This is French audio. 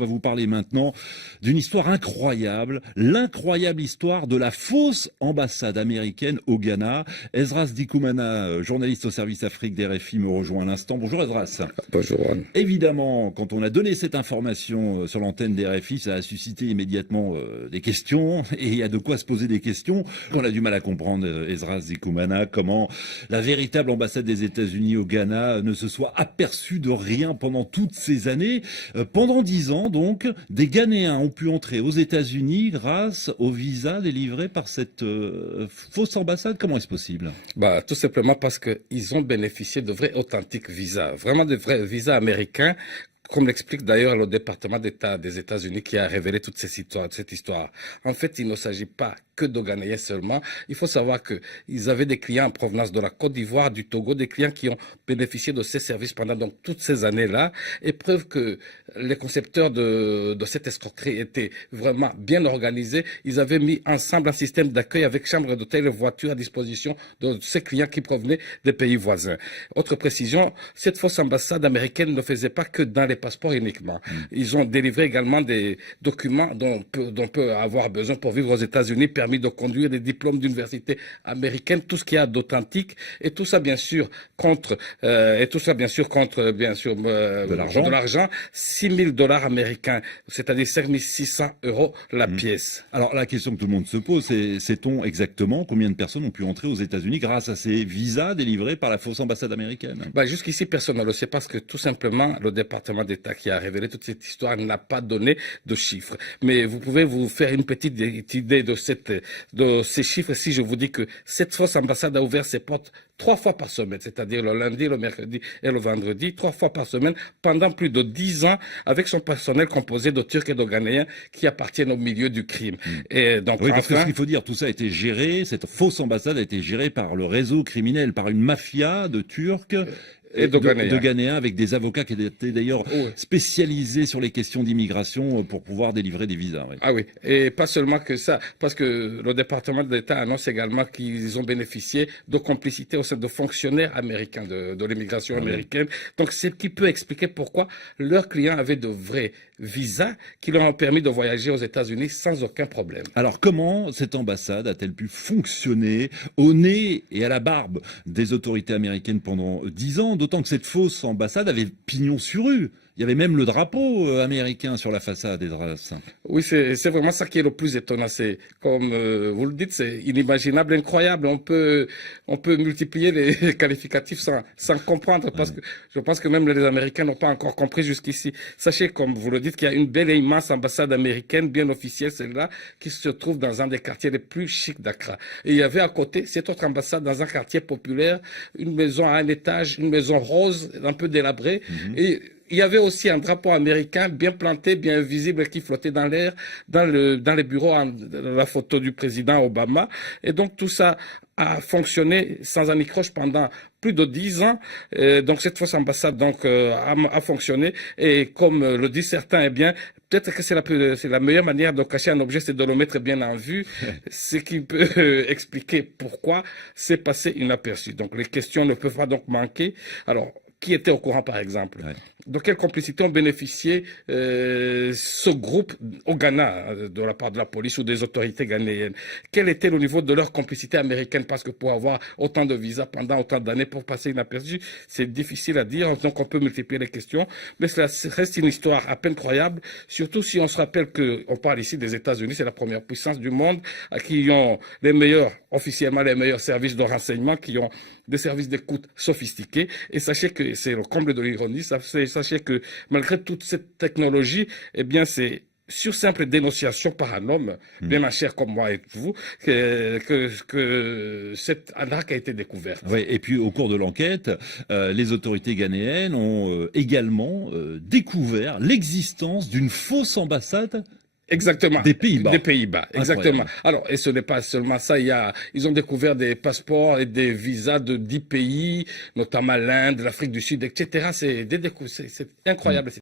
On va vous parler maintenant d'une histoire incroyable, l'incroyable histoire de la fausse ambassade américaine au Ghana. Esdras Dikoumana, journaliste au service Afrique d'RFI, me rejoint à l'instant. Bonjour Esdras. Bonjour. Évidemment, quand on a donné cette information sur l'antenne d'RFI, ça a suscité immédiatement des questions, et il y a de quoi se poser des questions. On a du mal à comprendre, Esdras Dikoumana, comment la véritable ambassade des États-Unis au Ghana ne se soit aperçue de rien pendant toutes ces années. Pendant 10 ans, donc, des Ghanéens ont pu entrer aux États-Unis grâce au visa délivré par cette fausse ambassade. Comment est-ce possible? Tout simplement parce qu'ils ont bénéficié de vrais authentiques visas, vraiment de vrais visas américains, comme l'explique d'ailleurs le département d'État des États-Unis qui a révélé toute cette histoire. En fait, il ne s'agit pas que de Ghanéens seulement. Il faut savoir qu'ils avaient des clients en provenance de la Côte d'Ivoire, du Togo, des clients qui ont bénéficié de ces services pendant donc toutes ces années-là. Et preuve que les concepteurs de cette escroquerie étaient vraiment bien organisés. Ils avaient mis ensemble un système d'accueil avec chambre d'hôtel et voiture à disposition de ces clients qui provenaient des pays voisins. Autre précision, cette fausse ambassade américaine ne faisait pas que dans les passeports uniquement. Ils ont délivré également des documents dont on peut avoir besoin pour vivre aux États-Unis, permis de conduire, des diplômes d'université américaine, tout ce qu'il y a d'authentique, et tout ça bien sûr contre de l'argent, $6 000 américains, c'est-à-dire 5 600 € la pièce. Alors la question que tout le monde se pose, c'est sait-on exactement combien de personnes ont pu entrer aux États-Unis grâce à ces visas délivrés par la fausse ambassade américaine? Jusqu'ici, personne ne le sait parce que tout simplement, le département d'État qui a révélé toute cette histoire n'a pas donné de chiffres. Mais vous pouvez vous faire une petite idée de ces chiffres si je vous dis que cette fausse ambassade a ouvert ses portes 3 fois par semaine, c'est-à-dire le lundi, le mercredi et le vendredi, 3 fois par semaine pendant plus de 10 ans avec son personnel composé de Turcs et de Ghanéens qui appartiennent au milieu du crime. Et donc, oui, parce que ce qu'il faut dire, tout ça a été géré, cette fausse ambassade a été gérée par le réseau criminel, par une mafia de Turcs et de Ghanéens, avec des avocats qui étaient d'ailleurs spécialisés sur les questions d'immigration pour pouvoir délivrer des visas. Oui. Ah oui, et pas seulement que ça, parce que le département de l'État annonce également qu'ils ont bénéficié de complicité au sein de fonctionnaires américains, de l'immigration américaine. Donc c'est ce qui peut expliquer pourquoi leurs clients avaient de vrais visas qui leur ont permis de voyager aux États-Unis sans aucun problème. Alors comment cette ambassade a-t-elle pu fonctionner au nez et à la barbe des autorités américaines pendant 10 ans? D'autant que cette fausse ambassade avait pignon sur rue. Il y avait même le drapeau américain sur la façade, Esdras. Oui, c'est vraiment ça qui est le plus étonnant. C'est, comme vous le dites, c'est inimaginable, incroyable. On peut multiplier les qualificatifs sans comprendre, parce que je pense que même les Américains n'ont pas encore compris jusqu'ici. Sachez, comme vous le dites, qu'il y a une belle et immense ambassade américaine, bien officielle, celle-là, qui se trouve dans un des quartiers les plus chics d'Accra. Et il y avait à côté cette autre ambassade dans un quartier populaire, une maison à un étage, une maison rose, un peu délabrée, et il y avait aussi un drapeau américain bien planté, bien visible, qui flottait dans l'air, dans les bureaux, la photo du président Obama. Et donc tout ça a fonctionné sans anicroche pendant plus de 10 ans. Donc cette fausse ambassade a fonctionné. Et comme le disent certains, peut-être que c'est la meilleure manière de cacher un objet, c'est de le mettre bien en vue, ce qui peut expliquer pourquoi c'est passé inaperçu. Donc les questions ne peuvent pas donc manquer. Alors, qui était au courant, par exemple? De quelle complicité ont bénéficié ce groupe au Ghana de la part de la police ou des autorités ghanéennes? Quel était le niveau de leur complicité américaine? Parce que pour avoir autant de visas pendant autant d'années pour passer inaperçu, c'est difficile à dire. Donc on peut multiplier les questions, mais cela reste une histoire à peine croyable, surtout si on se rappelle qu'on parle ici des États-Unis, c'est la première puissance du monde, qui ont officiellement les meilleurs services de renseignement, qui ont des services d'écoute sophistiqués. Et sachez que c'est le comble de l'ironie. Sachez que malgré toute cette technologie, c'est sur simple dénonciation par un homme, bien en chair comme moi et vous, que cette arnaque a été découverte. Oui, et puis au cours de l'enquête, les autorités ghanéennes ont également découvert l'existence d'une fausse ambassade. Exactement. Des Pays-Bas. Des Pays-Bas, exactement. Alors, et ce n'est pas seulement ça, ils ont découvert des passeports et des visas de 10 pays, notamment l'Inde, l'Afrique du Sud, etc. C'est incroyable.